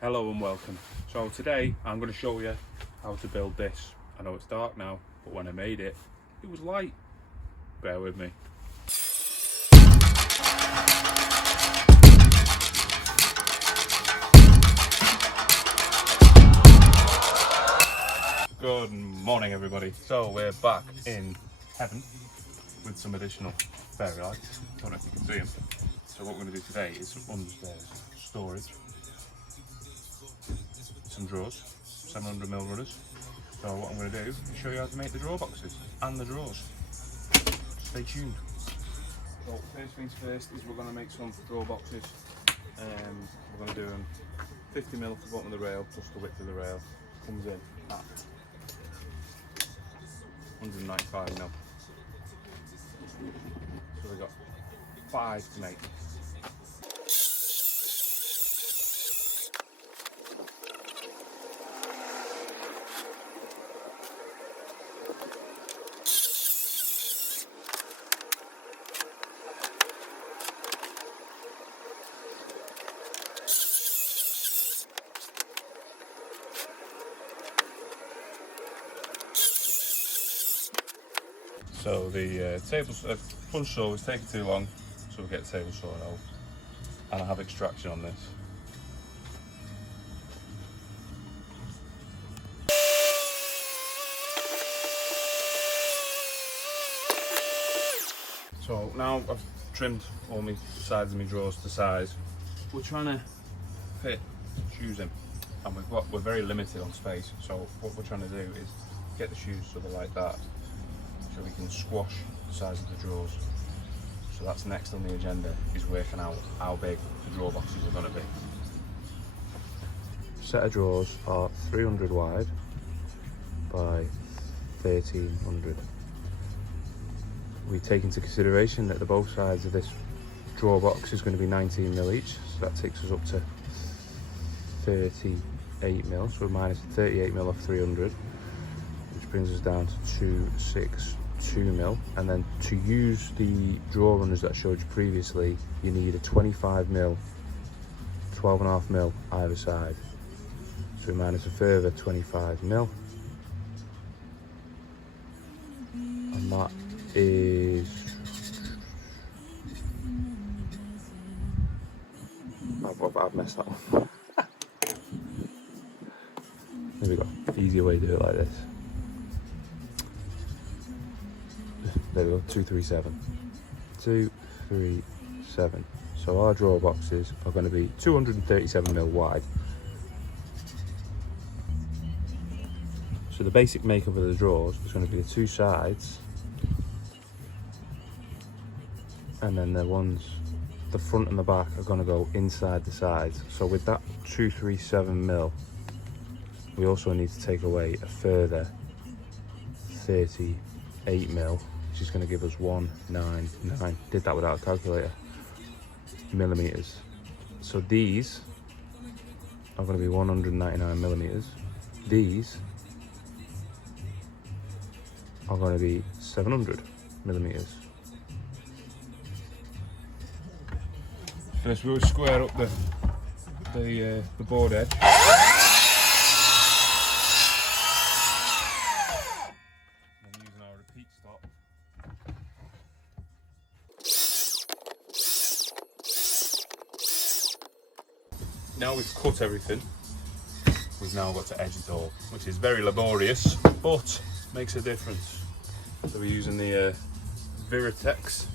Hello and welcome. So today I'm going to show you how to build this. I know it's dark now, but when I made it, it was light. Bear with me. Good morning everybody. So we're back in heaven with some additional fairy lights. Don't know if you can see them. So what we're going to do today is some understairs storage. Some drawers, 700mm runners. So what I'm going to do is show you how to make the drawer boxes and the drawers. Stay tuned. So first things first is we're going to make some drawer boxes. We're going to do them 50mm off the bottom of the rail plus the width of the rail. Comes in at 195mm. So we've got 5 to make. So the punch saw was taking too long, so we'll get the table saw out, and I have extraction on this. So now I've trimmed all my sides of my drawers to size. We're trying to fit shoes in, and we're very limited on space. So what we're trying to do is get the shoes so they're like that, so we can squash the size of the drawers. So that's next on the agenda, is working out how big the drawer boxes are going to be. Set of drawers are 300 wide by 1300. We take into consideration that the both sides of this drawer box is going to be 19mm each, so that takes us up to 38mm, so we're minus 38mm off 300, which brings us down to 262mm. And then to use the drawer runners that I showed you previously, you need a 25mm, 12.5mm either side, so we minus a further 25mm, and that is I've messed that up. There we go, easier way to do it like this. There we go, 237. 237. So our drawer boxes are going to be 237mm wide. So the basic makeup of the drawers is going to be the two sides, and then the ones, the front and the back, are going to go inside the sides. So with that 237mm, we also need to take away a further 38mm, which is going to give us 199. Did that without a calculator. Millimeters. So these are going to be 199mm. These are going to be 700mm. First we'll square up the board edge. And using our repeat stop. Now we've cut everything, we've now got to edge it all, which is very laborious, but makes a difference. So we're using the DtheC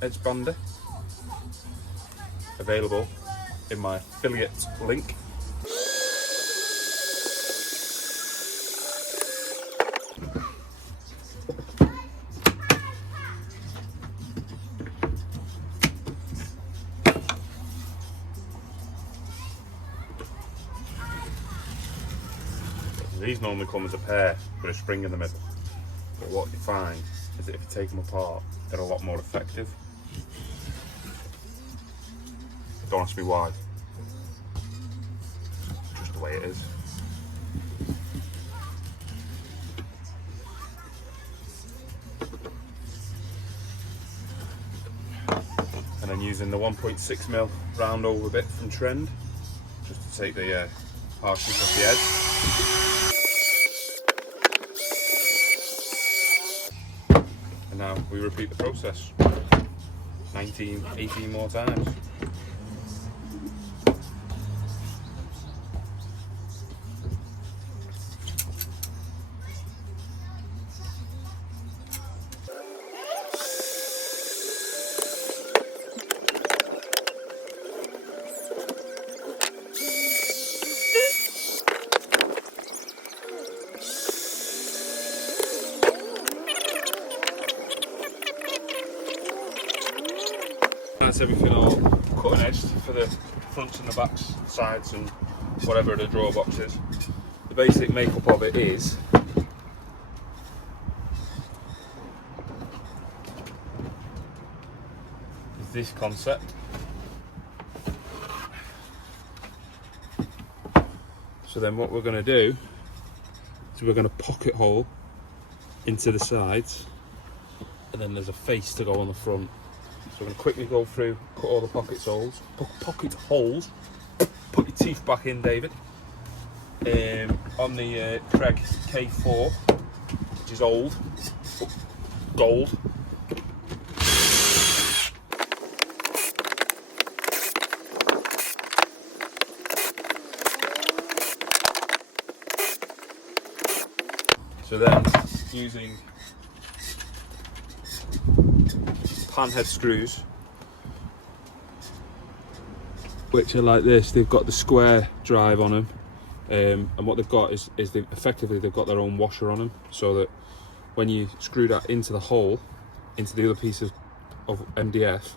edge bander, available in my affiliate link. These normally come as a pair with a spring in the middle, but what you find is that if you take them apart, they're a lot more effective. Don't ask me why, just the way it is. And then using the 1.6mm round over bit from Trend, just to take the harshness off the edge. And now we repeat the process 19, 18 more times. That's everything all cut and edged for the fronts and the backs, sides and whatever the drawer box is. The basic makeup of it is this concept. So then what we're going to do is we're going to pocket hole into the sides, and then there's a face to go on the front. So we're going to quickly go through, cut all the pocket holes. Put your teeth back in, David. On the Craig K4, which is old, gold. So then, using pan head screws, which are like this, they've got the square drive on them, and what they've got is they've got their own washer on them, so that when you screw that into the hole, into the other piece of MDF,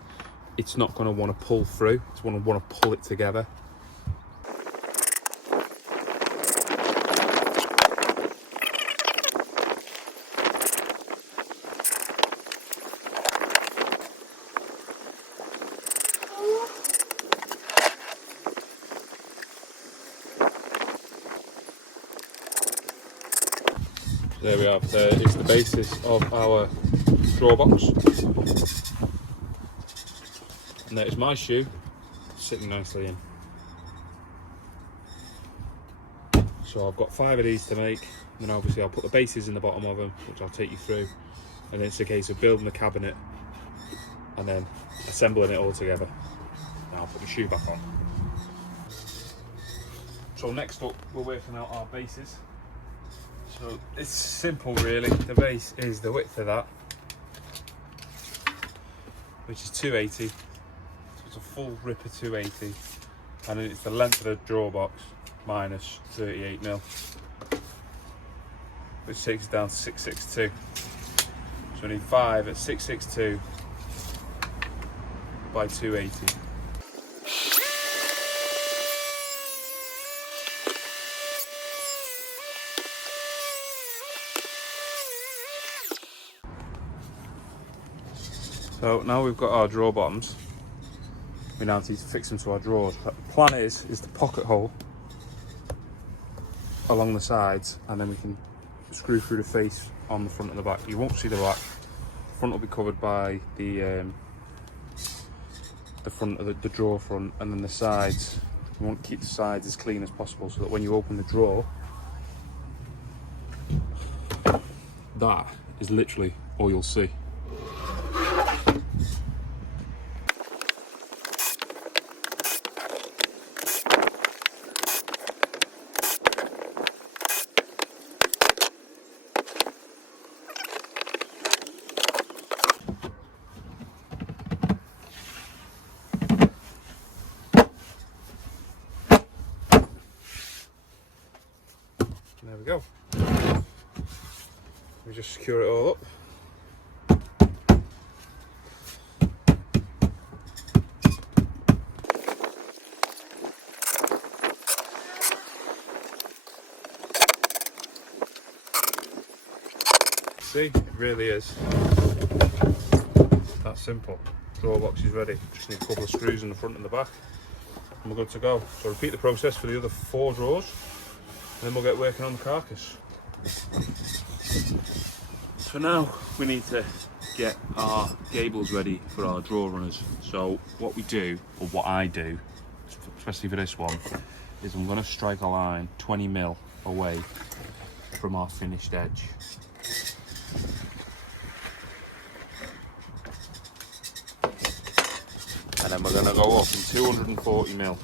it's not going to want to pull through, it's going to want to pull it together. There we are, there is the basis of our drawer box. And there's my shoe sitting nicely in. So I've got 5 of these to make, and then obviously I'll put the bases in the bottom of them, which I'll take you through. And then it's a case of building the cabinet and then assembling it all together. Now I'll put the shoe back on. So next up, we're working out our bases. So it's simple really. The base is the width of that, which is 280. So it's a full ripper 280, and then it's the length of the drawer box minus 38mm, which takes it down to 662. So we need 5 at 662 by 280. So now we've got our drawer bottoms, we now need to fix them to our drawers. But the plan is to pocket hole along the sides, and then we can screw through the face on the front and the back. You won't see the back. The front will be covered by the front of the drawer front, and then the sides, we want to keep the sides as clean as possible so that when you open the drawer, that is literally all you'll see. There we go. We just secure it all up. See, it really is that simple. Drawer box is ready. Just need a couple of screws in the front and the back, and we're good to go. So repeat the process for the other 4 drawers. Then we'll get working on the carcass. So now we need to get our gables ready for our drawer runners. So what we do, or what I do, especially for this one, is I'm going to strike a line 20mm away from our finished edge. And then we're going to go up in 240mm.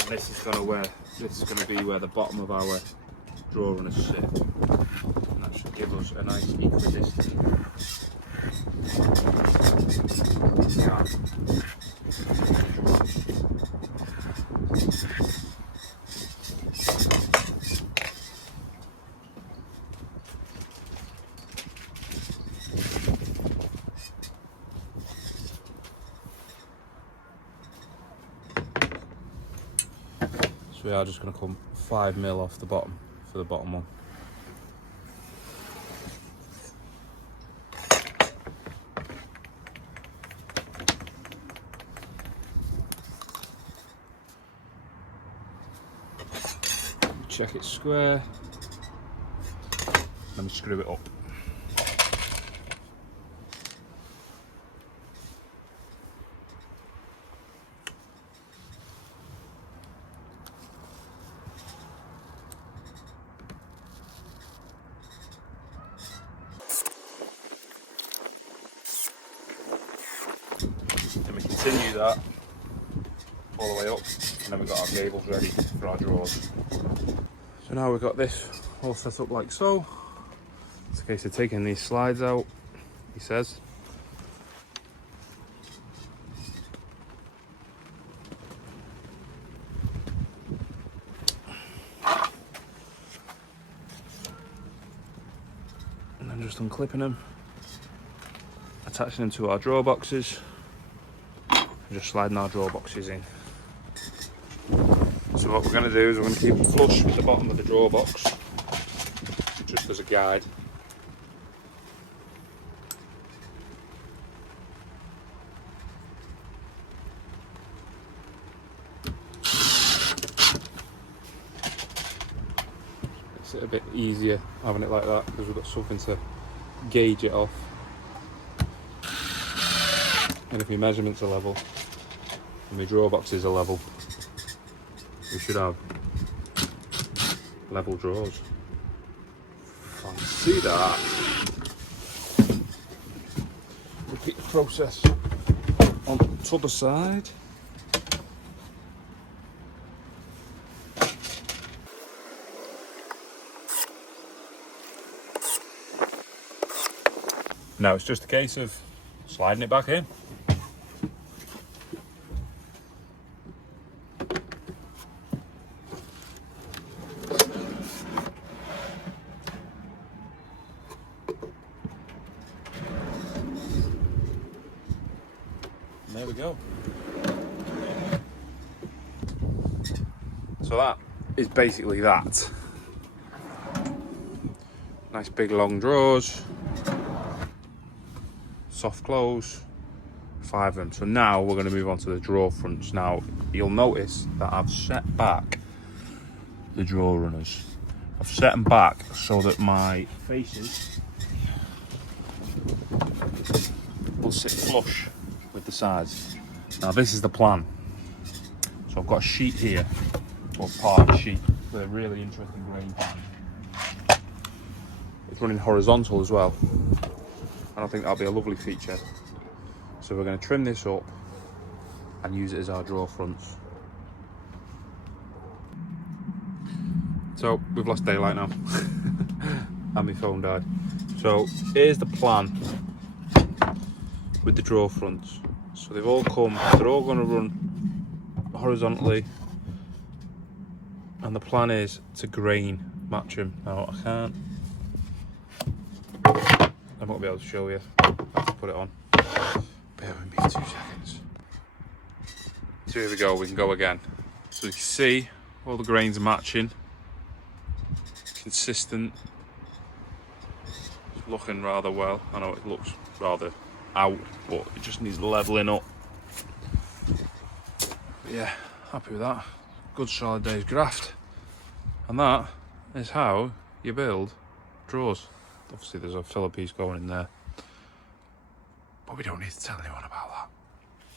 And this is going to be where the bottom of our draw runners sit. And that should give us a nice equidistant. Yeah. So we are just going to come 5mm off the bottom for the bottom one. Check it square, and screw it up. Then we continue that all the way up, and then we've got our gables ready for our drawers. So now we've got this all set up like so. It's a case of taking these slides out, he says. And then just unclipping them, attaching them to our drawer boxes, and just sliding our drawer boxes in. So what we're going to do is we're going to keep it flush with the bottom of the drawer box, just as a guide. Makes it a bit easier having it like that because we've got something to gauge it off. And if your measurements are level and your drawer boxes are level, we should have level drawers. Fancy that. Repeat the process on the other side. Now it's just a case of sliding it back in. There we go. So that is basically that. Nice big long drawers, soft close, 5 of them. So now we're going to move on to the drawer fronts. Now you'll notice that I've set back the drawer runners. I've set them back so that my faces will sit flush with the sides. Now this is the plan. So I've got a sheet here, or part of a sheet, with a really interesting grain pattern. It's running horizontal as well, and I think that'll be a lovely feature. So we're going to trim this up and use it as our drawer fronts. So we've lost daylight now and my phone died. So here's the plan with the drawer fronts. So they've all come, they're all going to run horizontally, and the plan is to grain match them. Now I won't be able to show you, I have to put it on. Bear with me for 2 seconds. So here we go, we can go again. So you can see all the grains are matching, consistent, it's looking rather well. I know it looks rather out, but it just needs leveling up. But yeah, happy with that. Good solid day's graft. And that is how you build drawers. Obviously there's a filler piece going in there, but we don't need to tell anyone about that.